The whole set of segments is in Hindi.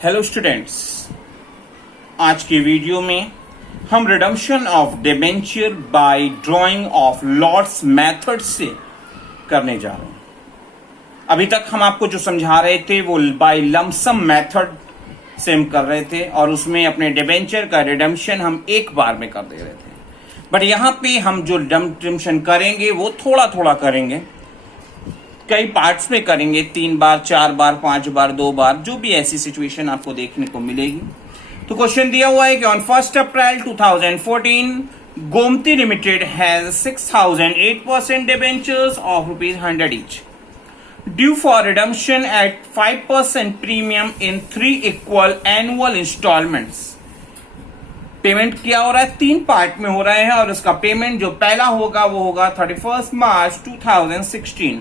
हेलो स्टूडेंट्स, आज की वीडियो में हम redemption of debenture by drawing of lots method से करने जा रहे हैं। अभी तक हम आपको जो समझा रहे थे वो बाय लमसम मेथड से हम कर रहे थे और उसमें अपने डिबेंचर का रिडम्पशन हम एक बार में कर दे रहे थे। बट यहाँ पे हम जो रिडम्पशन करेंगे वो थोड़ा थोड़ा करेंगे, कई पार्ट्स में करेंगे, 3 बार, 4 बार, 5 बार, 2 बार, जो भी ऐसी सिचुएशन आपको देखने को मिलेगी। तो क्वेश्चन दिया हुआ है कि on 1 April 2014 Gomti limited has 6008% debentures of ₹100 each due for redemption at 5% premium in 3 equal annual instalments. Payment क्या हो रहा है? 3 पार्ट में हो रहे हैं और उसका पेमेंट जो पहला होगा वो होगा 31 मार्च 2016,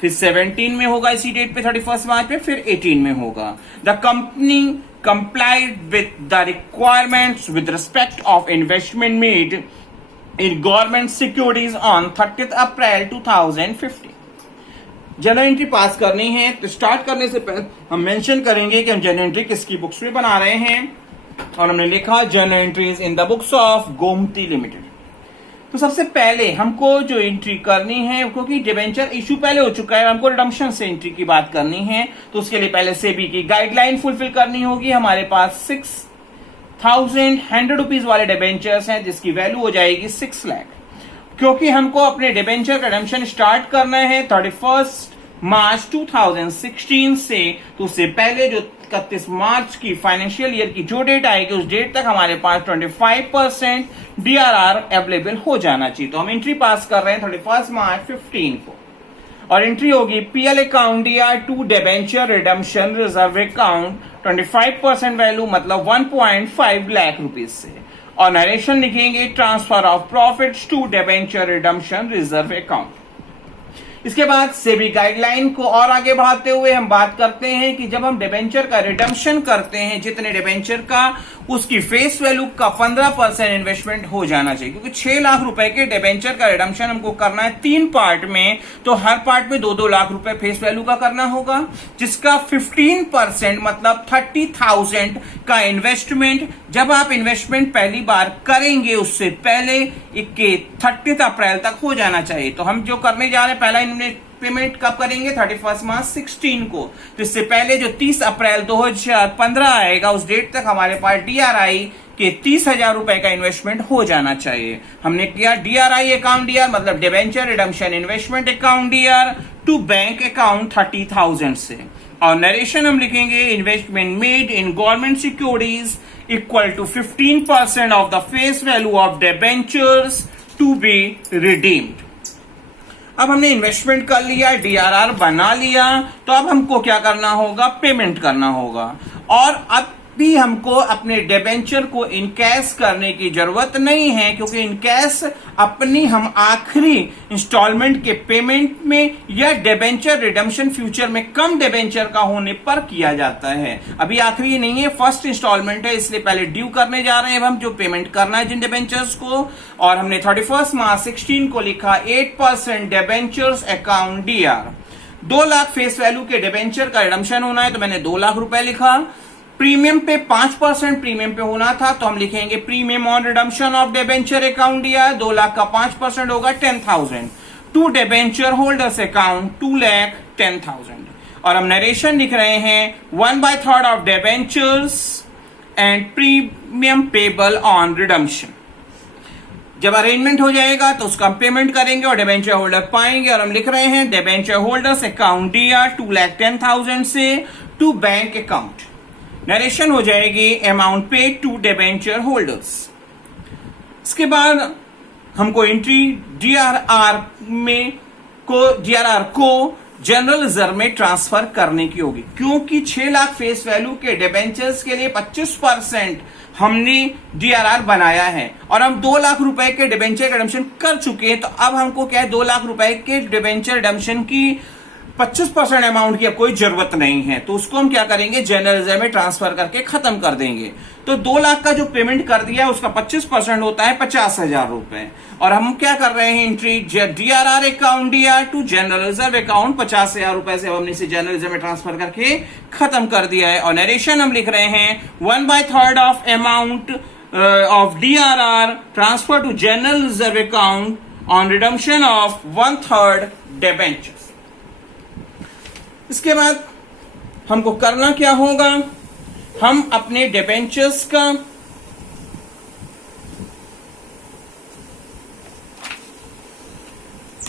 फिर 17 में होगा इसी डेट पे 31 मार्च पे, फिर 18 में होगा। The company complied with the requirements with respect of investment made in government securities on 30 April 2015। Journal entry पास करनी है तो स्टार्ट करने से पहले हम मेंशन करेंगे कि हम जर्नल एंट्री किसकी बुक्स में बना रहे हैं, और हमने लिखा journal entries in the books of Gomti limited. तो सबसे पहले हमको जो एंट्री करनी है, क्योंकि डिबेंचर इशू पहले हो चुका है, हमको रिडम्पशन से एंट्री की बात करनी है, तो उसके लिए पहले सेबी की गाइडलाइन फुलफिल करनी होगी। हमारे पास 6100 रुपीज वाले डिबेंचर्स हैं जिसकी वैल्यू हो जाएगी 6 लाख। क्योंकि हमको अपने डिबेंचर का रिडम्पशन स्टार्ट करना है 31 मार्च 2016 से, तो उससे पहले जो 31 मार्च की फाइनेंशियल ईयर की जो डेट आएगी उस डेट तक हमारे पास 25% DRR अवेलेबल हो जाना चाहिए। तो हम एंट्री पास कर रहे हैं 31 मार्च 15 को, और एंट्री होगी PL account DR2 debenture redemption reserve account 25% value मतलब 1.5 लाख रुपीज से, और नरेशन लिखेंगे transfer of profits to debenture redemption reserve account. इसके बाद सेबी गाइडलाइन को और आगे बढ़ाते हुए हम बात करते हैं कि जब हम डिबेंचर का रिडम्पशन करते हैं, जितने डिबेंचर का उसकी फेस वैल्यू का 15% इन्वेस्टमेंट हो जाना चाहिए। क्योंकि 6 लाख रुपए के डिबेंचर का रिडम्पशन हमको करना है 3 पार्ट में, तो हर पार्ट में 2-2 लाख रुपए फेस वैल्यू का करना होगा, जिसका 15% मतलब 30,000 का इन्वेस्टमेंट जब आप इन्वेस्टमेंट पहली बार करेंगे उससे पहले 30 अप्रैल तक हो जाना चाहिए। तो हम जो करने जा रहे हैं, पहला पेमेंट कब करेंगे? 31 मार्च 16 को। तो इससे पहले जो 30 अप्रैल 2015 आएगा उस डेट तक हमारे पास DRI के 30,000 रुपए का इन्वेस्टमेंट हो जाना चाहिए। हमने किया DRI अकाउंट DR मतलब debenture redemption investment account DR to bank account 30,000 से, और नरेशन हम लिखेंगे investment made in government securities equal to 15% of the face value of debentures to be redeemed. अब हमने इन्वेस्टमेंट कर लिया, DRR बना लिया, तो अब हमको क्या करना होगा? पेमेंट करना होगा। और अब भी हमको अपने डिबेंचर को इन कैश करने की जरूरत नहीं है, क्योंकि इन कैश अपनी हम आखिरी इंस्टॉलमेंट के पेमेंट में या डिबेंचर रिडम्पशन फ्यूचर में कम डिबेंचर का होने पर किया जाता है। अभी आखिरी नहीं है, फर्स्ट इंस्टॉलमेंट है, इसलिए पहले ड्यू करने जा रहे हैं हम जो पेमेंट करना है जिन डिबेंचर्स को। और हमने 31 मार्च 16 को लिखा 8% debentures account DR। 2 lakh face value के डिबेंचर का रिडम्पशन होना है तो मैंने 2 लाख रुपए लिखा। प्रीमियम पे 5% प्रीमियम पे होना था तो हम लिखेंगे premium on redemption of debenture account दिया है। 2 लाख का 5% होगा 10,000 टू डिबेंचर होल्डर्स अकाउंट 2,10,000। और हम नरेशन लिख रहे हैं 1/3 of debentures and premium payable on redemption. जब अरेंजमेंट हो जाएगा तो उसका पेमेंट करेंगे और डिबेंचर होल्डर पाएंगे, और हम लिख रहे हैं डिबेंचर होल्डर्स अकाउंट DR 2,10,000 से टू बैंक अकाउंट। नरेशन हो जाएगी amount paid to debenture holders. इसके बाद हमको एंट्री DRR को जनरल रिजर्व में ट्रांसफर करने की होगी, क्योंकि 6 लाख फेस वैल्यू के डिबेंचर्स के लिए 25% हमने DRR बनाया है, और हम 2 लाख रुपए के डिबेंचर रिडम्पशन कर चुके हैं। तो अब हमको क्या है, 2 लाख रुपए के डिबेंचर रिडम्पशन की 25% अमाउंट की अब कोई जरूरत नहीं है, तो उसको हम क्या करेंगे, जनरल रिजर्व में ट्रांसफर करके खत्म कर देंगे। तो 2 लाख का जो पेमेंट कर दिया उसका 25% होता है 50,000 रुपए, और हम क्या कर रहे हैं, entry DRR account DR to general reserve account 50,000 रुपए से हमने इसे जनरल रिजर्व में ट्रांसफर करके खत्म कर दिया है। और नरेशन हम लिख रहे हैं 1/3 of amount of DRR transfer to general reserve account on redemption of 1/3 debentures. इसके बाद हमको करना क्या होगा, हम अपने डिबेंचर्स का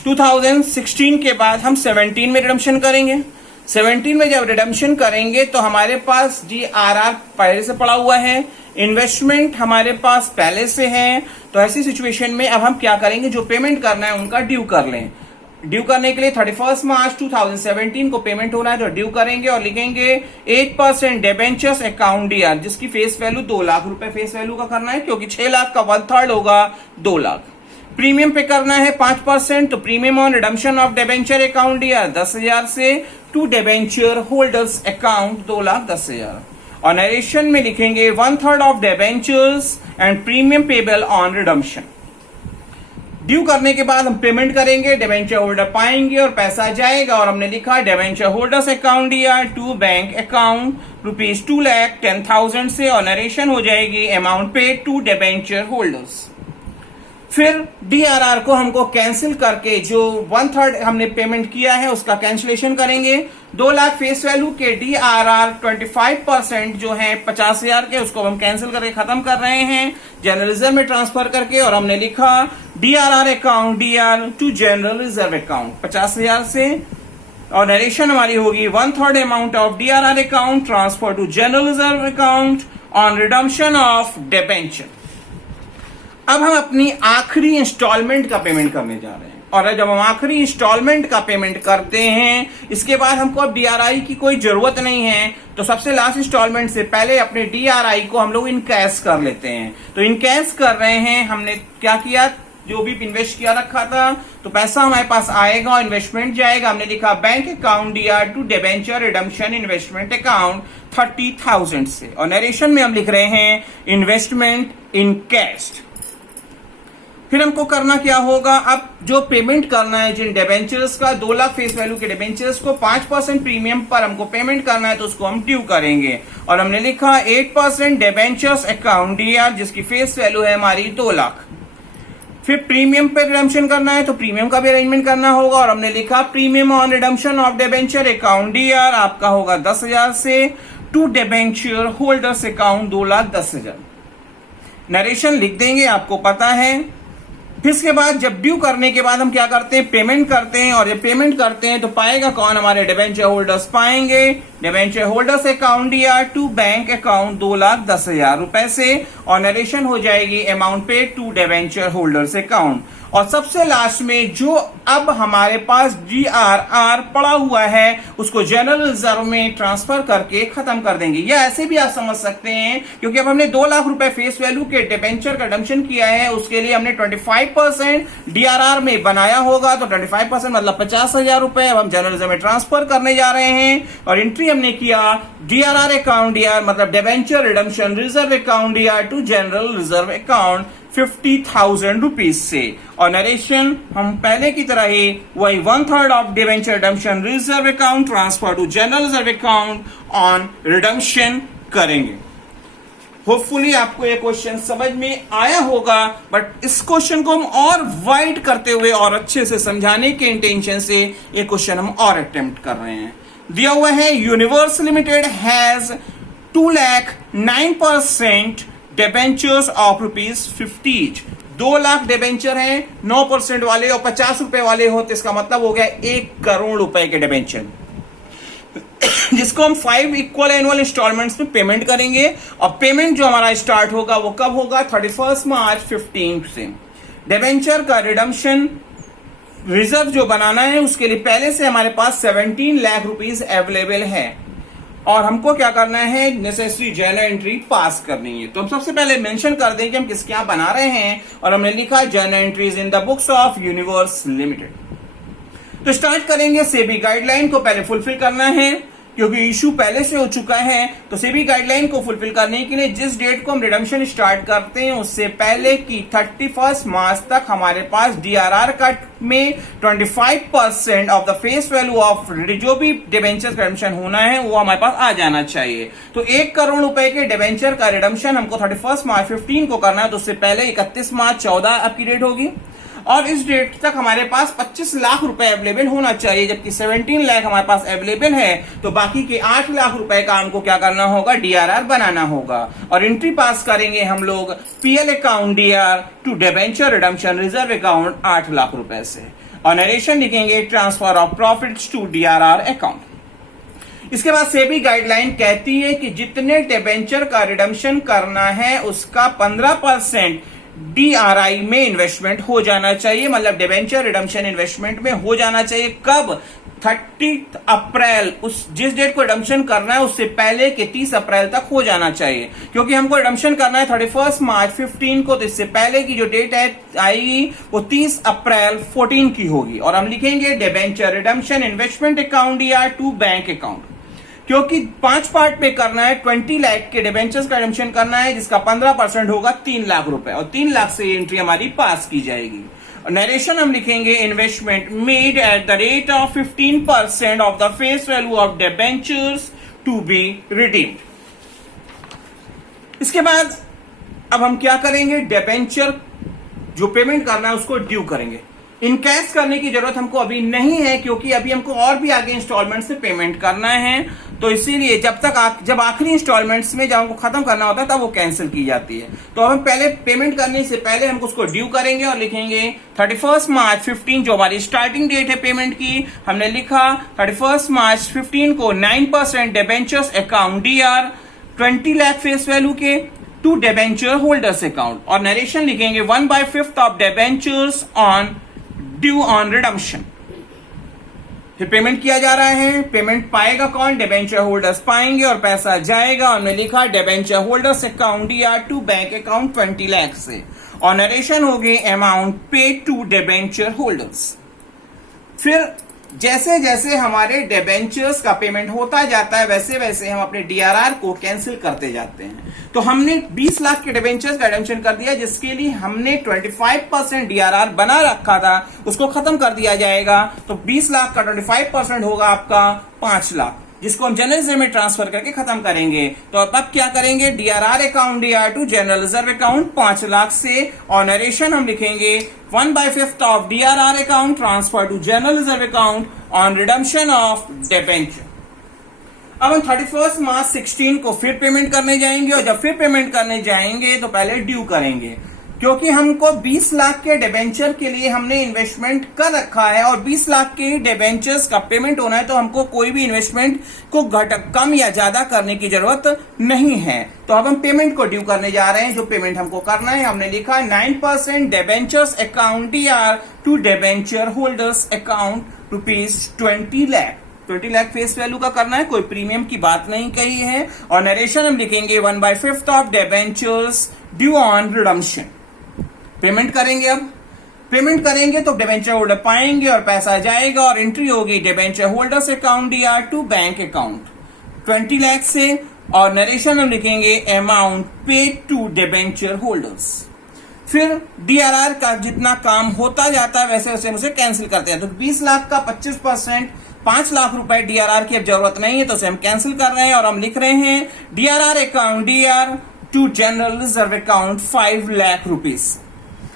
टू 2016 के बाद हम 17 में रिडम्पशन करेंगे। 17 में जब रिडम्पशन करेंगे तो हमारे पास DRR पहले से पड़ा हुआ है, इन्वेस्टमेंट हमारे पास पहले से है, तो ऐसी सिचुएशन में अब हम क्या करेंगे, जो पेमेंट करना है उनका ड्यू कर लें। ड्यू करने के लिए 31 मार्च 2017 को पेमेंट होना है, तो ड्यू करेंगे और लिखेंगे 8% डिबेंचर्स अकाउंट DR, जिसकी फेस वैल्यू 2 लाख रुपए फेस वैल्यू का करना है, क्योंकि 6 लाख का 1/3 होगा 2 लाख। प्रीमियम पे करना है 5%, तो premium on redemption of debenture account DR 10,000 से टू डिबेंचर होल्डर्स अकाउंट 2,10,000। और नरेशन में लिखेंगे 1/3 of debentures and premium payable on redemption. Due करने के बाद हम पेमेंट करेंगे, डिबेंचर होल्डर पाएंगे और पैसा जाएगा, और हमने लिखा debenture holders account DR to bank account ₹2,10,000 से, और नरेशन हो जाएगी amount paid to debenture holders. फिर DRR को हमको कैंसिल करके जो 1/3 हमने पेमेंट किया है उसका कैंसिलेशन करेंगे। 2 लाख फेस वैल्यू के DRR 25% जो है 50,000 के, उसको हम कैंसिल करके खत्म कर रहे हैं जनरल रिजर्व में ट्रांसफर करके, और हमने लिखा DRR account DR to general reserve account 50,000 से, और नरेशन हमारी होगी 1/3 amount of DRR account transfer to general reserve account on redemption of debenture. अब हम अपनी आखिरी इंस्टॉलमेंट का पेमेंट करने जा रहे हैं, और जब हम आखिरी इंस्टॉलमेंट का पेमेंट करते हैं इसके बाद हमको अब DRI की कोई जरूरत नहीं है, तो सबसे लास्ट इंस्टॉलमेंट से पहले अपने DRI को हम लोग इन कैश कर लेते हैं। तो इन कैश कर रहे हैं, हमने क्या किया, जो भी इन्वेस्ट किया रखा था तो पैसा हमारे पास आएगा और इन्वेस्टमेंट जाएगा। हमने लिखा bank account DR to debenture redemption investment account 30,000 से, और नरेशन में हम लिख रहे हैं इन्वेस्टमेंट इन कैश। फिर हमको करना क्या होगा, अब जो पेमेंट करना है जिन डिबेंचर्स का 2 लाख फेस वैल्यू के डिबेंचर्स को 5% प्रीमियम पर हमको पेमेंट करना है, तो उसको हम ड्यू करेंगे, और हमने लिखा 8% डिबेंचर्स अकाउंट DR जिसकी फेस वैल्यू है हमारी 2 लाख। फिर प्रीमियम पे रिडम्पशन करना है तो प्रीमियम का भी अरेंजमेंट करना होगा, और हमने लिखा premium on redemption of debenture account DR आपका होगा 10,000 से to debenture holders account 2,10,000। Narration लिख देंगे, आपको पता है। फिर इसके बाद जब ड्यू करने के बाद हम क्या करते हैं, पेमेंट करते हैं, और जब पेमेंट करते हैं तो पाएगा कौन, हमारे डिबेंचर होल्डर्स पाएंगे debenture holders account DR to bank account 2,10,000 रुपए से, और नरेशन हो जाएगी amount paid to debenture holders account. और सबसे लास्ट में जो अब हमारे पास DRR पड़ा हुआ है उसको जनरल रिजर्व में ट्रांसफर करके खत्म कर देंगे, या ऐसे भी आप समझ सकते हैं, क्योंकि अब हमने 2 लाख रुपए फेस वैल्यू के डिबेंचर का रिडम्पशन किया है, उसके लिए हमने 25% DRR में बनाया होगा, तो 25% मतलब 50,000 रुपए अब हम जनरल रिजर्व में ट्रांसफर करने जा रहे हैं, और एंट्री हमने किया DRR अकाउंट DR मतलब debenture redemption reserve account DR to general reserve account 50,000 rupees से, और नरेशन हम पहले की तरह ही वही 1/3 of debenture redemption reserve account transfer to general reserve account on redemption करेंगे। होपफुली आपको ये क्वेश्चन समझ में आया होगा, बट इस क्वेश्चन को हम और वाइड करते हुए और अच्छे से समझाने के इंटेंशन से ये क्वेश्चन हम और अटेम्प्ट कर रहे हैं। दिया हुआ है universe limited has 2,09% debentures of ₹50 each. 2 lakh debenture हैं, 9% वाले और 50 रुपए वाले हो, तो इसका मतलब हो गया 1 करोड़ रुपए के डिबेंचर, जिसको हम 5 इक्वल एनुअल इंस्टॉलमेंट्स में पेमेंट करेंगे। और पेमेंट जो हमारा स्टार्ट होगा वो कब होगा, 31 मार्च 15 से। डिबेंचर का रिडम्पशन रिजर्व जो बनाना है उसके लिए पहले से हमारे पास 17 लाख रुपीज अवेलेबल है, और हमको क्या करना है, नेसेसरी जर्नल एंट्री पास करनी है। तो हम सबसे पहले मेंशन कर दें कि हम किसके यहां बना रहे हैं, और हमने लिखा journal entries in the books of universe limited. तो स्टार्ट करेंगे। सेबी गाइडलाइन को पहले फुलफिल करना है क्योंकि इशू पहले से हो चुका है। तो सेबी गाइडलाइन को फुलफिल करने के लिए जिस डेट को हम रिडम्पशन स्टार्ट करते हैं उससे पहले की 31 मार्च तक हमारे पास डीआरआर कट में 25% of the face value of जो भी डिबेंचर का रिडम्पशन होना है वो हमारे पास आ जाना चाहिए। तो 1 करोड़ रुपए के डिबेंचर का रिडम्पशन हमको 31 मार्च 15 को करना है, तो उससे पहले 31 मार्च 14 आपकी डेट होगी और इस डेट तक हमारे पास 25 लाख रुपए अवेलेबल होना चाहिए, जबकि 17 लाख हमारे पास अवेलेबल है। तो बाकी के 8 लाख रुपए का हमको क्या करना होगा, डीआरआर बनाना होगा और एंट्री पास करेंगे हम लोग PL account DR to debenture redemption reserve account 8 lakh रुपए से और नरेशन लिखेंगे transfer of profits to DRR account. इसके बाद सेबी गाइडलाइन कहती है कि जितने डिबेंचर का रिडम्पशन करना है उसका 15% डीआरआई में इन्वेस्टमेंट हो जाना चाहिए, मतलब डिबेंचर रिडम्पशन इन्वेस्टमेंट में हो जाना चाहिए। कब? 30 अप्रैल, उस जिस डेट को रिडम्पशन करना है उससे पहले के 30 अप्रैल तक हो जाना चाहिए, क्योंकि हमको रिडम्पशन करना है 31 मार्च 15 को, तो इससे पहले की जो डेट है आएगी वो 30 अप्रैल 14 की होगी और हम लिखेंगे डिबेंचर रिडम्पशन इन्वेस्टमेंट अकाउंट या टू बैंक अकाउंट, क्योंकि 5 पार्ट में करना है। 20 लाख के डिबेंचर्स का रिडम्पशन करना है जिसका 15% होगा 3 लाख रुपए और 3 लाख से एंट्री हमारी पास की जाएगी। नरेशन हम लिखेंगे investment made at the rate of 15% of the face value of debentures to be redeemed. इसके बाद अब हम क्या करेंगे, डिबेंचर जो पेमेंट करना है उसको ड्यू करेंगे। इन कैश करने की जरूरत हमको अभी नहीं है क्योंकि अभी हमको और भी आगे इंस्टॉलमेंट से पेमेंट करना है, तो इसीलिए जब आखिरी इंस्टॉलमेंट्स में जब हमको खत्म करना होता है तब वो कैंसिल की जाती है। तो हम पहले पेमेंट करने से पहले हमको उसको ड्यू करेंगे और लिखेंगे 31 मार्च 15 जो हमारी स्टार्टिंग डेट है पेमेंट की, हमने लिखा 31 मार्च 15 को 9% debentures account DR 20 lakh face value के टू डिबेंचर होल्डर्स अकाउंट और नरेशन लिखेंगे 1/5 of debentures on due on redemption. फिर पेमेंट किया जा रहा है, पेमेंट पाएगा कौन, डिबेंचर होल्डर्स पाएंगे और पैसा जाएगा और मैं लिखा debenture holders account DR to bank account 20 lakh से और नरेशन हो गई amount paid to debenture holders. फिर जैसे जैसे हमारे डिबेंचर्स का पेमेंट होता जाता है वैसे वैसे हम अपने डीआरआर को कैंसिल करते जाते हैं। तो हमने 20 लाख के डिबेंचर्स का रिडम्पशन कर दिया जिसके लिए हमने 25% डीआरआर बना रखा था, उसको खत्म कर दिया जाएगा। तो 20 लाख का 25% होगा आपका 5 लाख, जिसको हम जनरल रिजर्व में ट्रांसफर करके खत्म करेंगे। तो अब क्या करेंगे, DRR account DR to general reserve account 5 lakh से और नरेशन हम लिखेंगे 1/5 of DRR account transfer to general reserve account on redemption of debenture. अब हम 31 मार्च 16 को फिर पेमेंट करने जाएंगे और जब फिर पेमेंट करने जाएंगे तो पहले ड्यू करेंगे, क्योंकि हमको 20 लाख के डिबेंचर के लिए हमने इन्वेस्टमेंट कर रखा है और 20 लाख के डिबेंचर्स का पेमेंट होना है, तो हमको कोई भी इन्वेस्टमेंट को कम या ज्यादा करने की जरूरत नहीं है। तो अब हम पेमेंट को ड्यू करने जा रहे हैं। जो पेमेंट हमको करना है हमने लिखा 9% debentures account DR to debenture holders account ₹20 lakh. 20 lakh face value का करना है, कोई प्रीमियम की बात नहीं कही है और नरेशन हम लिखेंगे 1/5 of debentures due on redemption. Payment करेंगे। अब पेमेंट करेंगे तो डिबेंचर होल्डर पाएंगे और पैसा जाएगा और एंट्री होगी debenture holders account DR to bank account 20 lakh से और नरेशन हम लिखेंगे amount paid to debenture holders. फिर डीआरआर का जितना काम होता जाता है वैसे वैसे उसे कैंसिल करते हैं। तो 20 लाख का 25% 5 लाख रुपए डीआरआर की अब जरूरत नहीं है, तो उसे हम कैंसिल कर रहे हैं और हम लिख रहे हैं DRR account DR to general reserve account 5 lakh rupees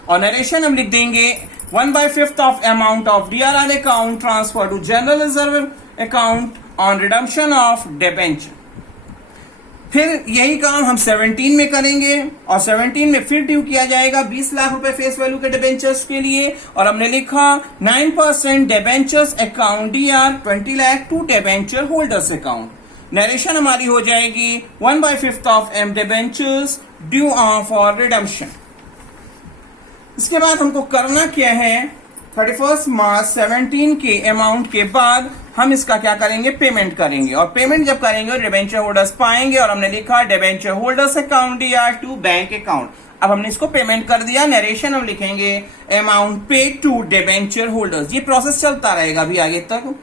और नरेशन हम लिख देंगे 1/5 of amount of DRR account transfer to general reserve account on redemption of debenture. फिर यही काम हम 17 में करेंगे और 17 में फिर ड्यू किया जाएगा 20 लाख रुपए फेस वैल्यू के डिबेंचर्स के लिए और हमने लिखा 9% debentures account DR 20 lakh to debenture holders account. Narration हमारी हो जाएगी 1/5 of M debentures due on for redemption. इसके बाद हमको करना क्या है, 31 मार्च 17 के अमाउंट के बाद हम इसका क्या करेंगे, पेमेंट करेंगे। और पेमेंट जब करेंगे डिबेंचर होल्डर्स पाएंगे, और हमने लिखा डिबेंचर होल्डर्स अकाउंट या टू बैंक अकाउंट। अब हमने इसको पेमेंट कर दिया। नरेशन हम लिखेंगे amount paid to debenture holders. ये प्रोसेस चलता रहेगा अभी आगे तक।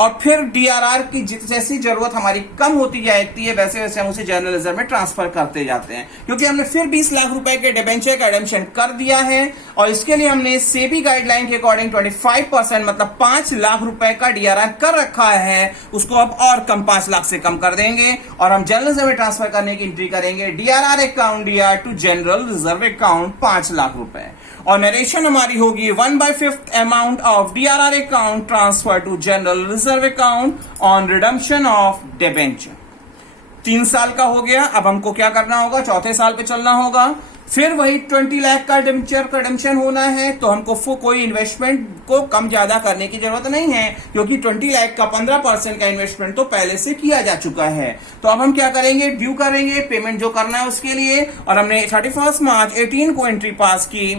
और फिर डीआरआर की जैसी जरूरत हमारी कम होती जाती है, वैसे वैसे हम उसे जनरल रिजर्व में ट्रांसफर करते जाते हैं, क्योंकि हमने फिर 20 लाख रुपए के डिबेंचर का एडम्पशन कर दिया है। और इसके लिए हमने सेबी गाइडलाइन के अकॉर्डिंग 25% मतलब 5 लाख रुपए का डीआरआर कर रखा है। उसको अब और कम 5 लाख से कम कर देंगे और हम जनरल रिजर्व में ट्रांसफर करने की एंट्री करेंगे DRR account DR to general reserve account 5 lakh रुपए। और नरेशन हमारी होगी 1/5 amount of DRR account transfer to general reserve account on redemption of debenture. 3 साल का हो गया। अब हमको क्या करना होगा, चौथे साल पे चलना होगा। फिर वही 20 लाख का डिबेंचर का रिडम्पशन होना है, तो हमको कोई इन्वेस्टमेंट को कम ज्यादा करने की जरूरत नहीं है, क्योंकि 20 लाख का 15% का इन्वेस्टमेंट तो पहले से किया जा चुका है। तो अब हम क्या करेंगे, ड्यू करेंगे पेमेंट जो करना है उसके लिए। और हमने 31 मार्च 18 को एंट्री पास की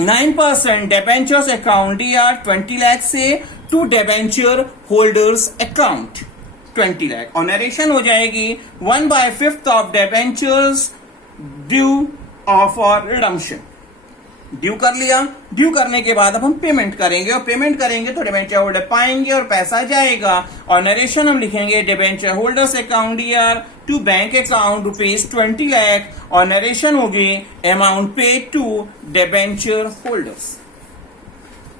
9% डिबेंचर्स अकाउंट डीआर 20 लाख से to debenture holders account 20 lakh. और नरेशन हो जाएगी 1/5 of debentures due for redemption. Due कर लिया। ड्यू करने के बाद अब हम पेमेंट करेंगे, और पेमेंट करेंगे तो डिबेंचर होल्डर पाएंगे और पैसा जाएगा। और नरेशन हम लिखेंगे debenture holders account DR to bank account ₹20 lakh. और नरेशन होगी amount paid to debenture holders.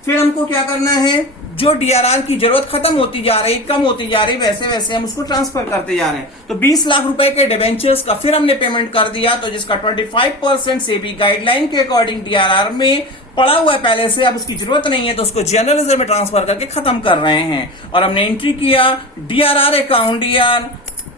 फिर हमको क्या करना है, जो डीआरआर की जरूरत खत्म होती जा रही, कम होती जा रही, वैसे वैसे हम उसको ट्रांसफर करते जा रहे हैं। तो 20 लाख रुपए के डिबेंचर्स का फिर हमने पेमेंट कर दिया, तो जिसका 25% सेबी गाइडलाइन के अकॉर्डिंग डीआरआर में पड़ा हुआ है पहले से, अब उसकी जरूरत नहीं है, तो उसको जनरल रिजर्व में ट्रांसफर करके खत्म कर रहे हैं। और हमने एंट्री किया DRR account DR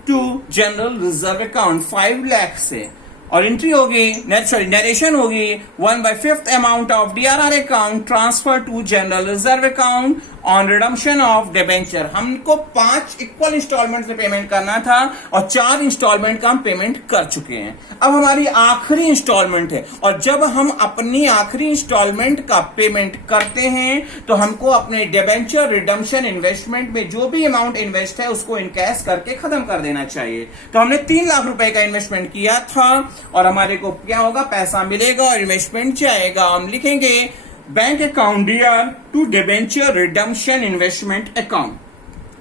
to general reserve account 5 lakh से। और एंट्री होगी नरेशन होगी 1/5 amount of DRR account transfer to general reserve account on redemption of debenture. हमको 5 इक्वल इंस्टॉलमेंट में पेमेंट करना था और 4 इंस्टॉलमेंट का हम पेमेंट कर चुके हैं। अब हमारी आखिरी इंस्टॉलमेंट है, और जब हम अपनी आखिरी इंस्टॉलमेंट का पेमेंट करते हैं तो हमको अपने डिबेंचर रिडम्पशन इन्वेस्टमेंट में जो भी अमाउंट इन्वेस्ट है उसको इनकैश करके खत्म कर देना चाहिए। तो हमने 3 लाख रुपए का इन्वेस्टमेंट किया था, और हमारे को क्या होगा, पैसा मिलेगा और इन्वेस्टमेंट जाएगा। हम लिखेंगे bank account DR to debenture redemption investment account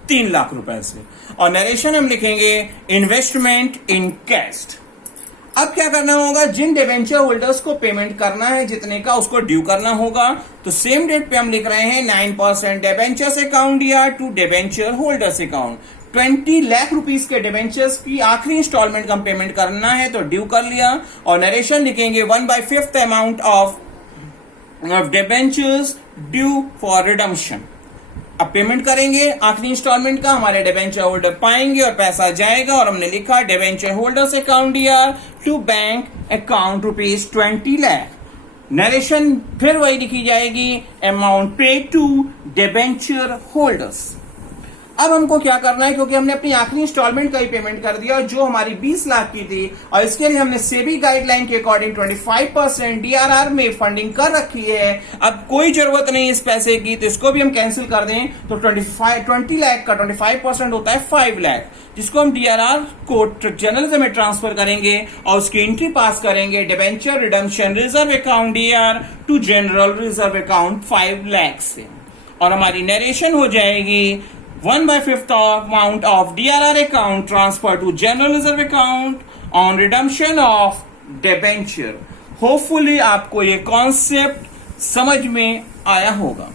3 lakh रुपए से। और नरेशन हम लिखेंगे इन्वेस्टमेंट इन कैश। अब क्या करना होगा, जिन डिबेंचर होल्डर्स को पेमेंट करना है जितने का, उसको ड्यू करना होगा। तो सेम डेट पे हम लिख रहे हैं 9% debentures account DR to debenture holders account. 20 lakh rupees के डिबेंचर्स की आखिरी इंस्टॉलमेंट का पेमेंट करना है, तो ड्यू कर लिया। और नरेशन लिखेंगे 1/5 amount of debentures due for redemption. अब पेमेंट करेंगे आखिरी इंस्टॉलमेंट का, हमारे डिबेंचर होल्डर पाएंगे और पैसा जाएगा। और हमने लिखा debenture holders account DR to bank account ₹20 lakh. Narration फिर वही लिखी जाएगी amount paid to debenture holders. अब हमको क्या करना है, क्योंकि हमने अपनी आखिरी इंस्टॉलमेंट का ही पेमेंट कर दिया जो हमारी 20 लाख की थी, और इसके लिए हमने सेबी गाइडलाइन के अकॉर्डिंग 25% डीआरआर में फंडिंग कर रखी है। अब कोई जरूरत नहीं इस पैसे की, तो इसको भी हम कैंसिल कर दें। तो 20 लाख का 25% होता है 5 लाख, जिसको हम डीआरआर को जनरल में ट्रांसफर करेंगे और उसकी एंट्री पास करेंगे debenture redemption reserve account DR to general reserve account 5 lakh से। और हमारी नरेशन हो जाएगी 1/5 amount of DRR account transfer to general reserve account on redemption of debenture। Hopefully आपको ये कॉन्सेप्ट समझ में आया होगा।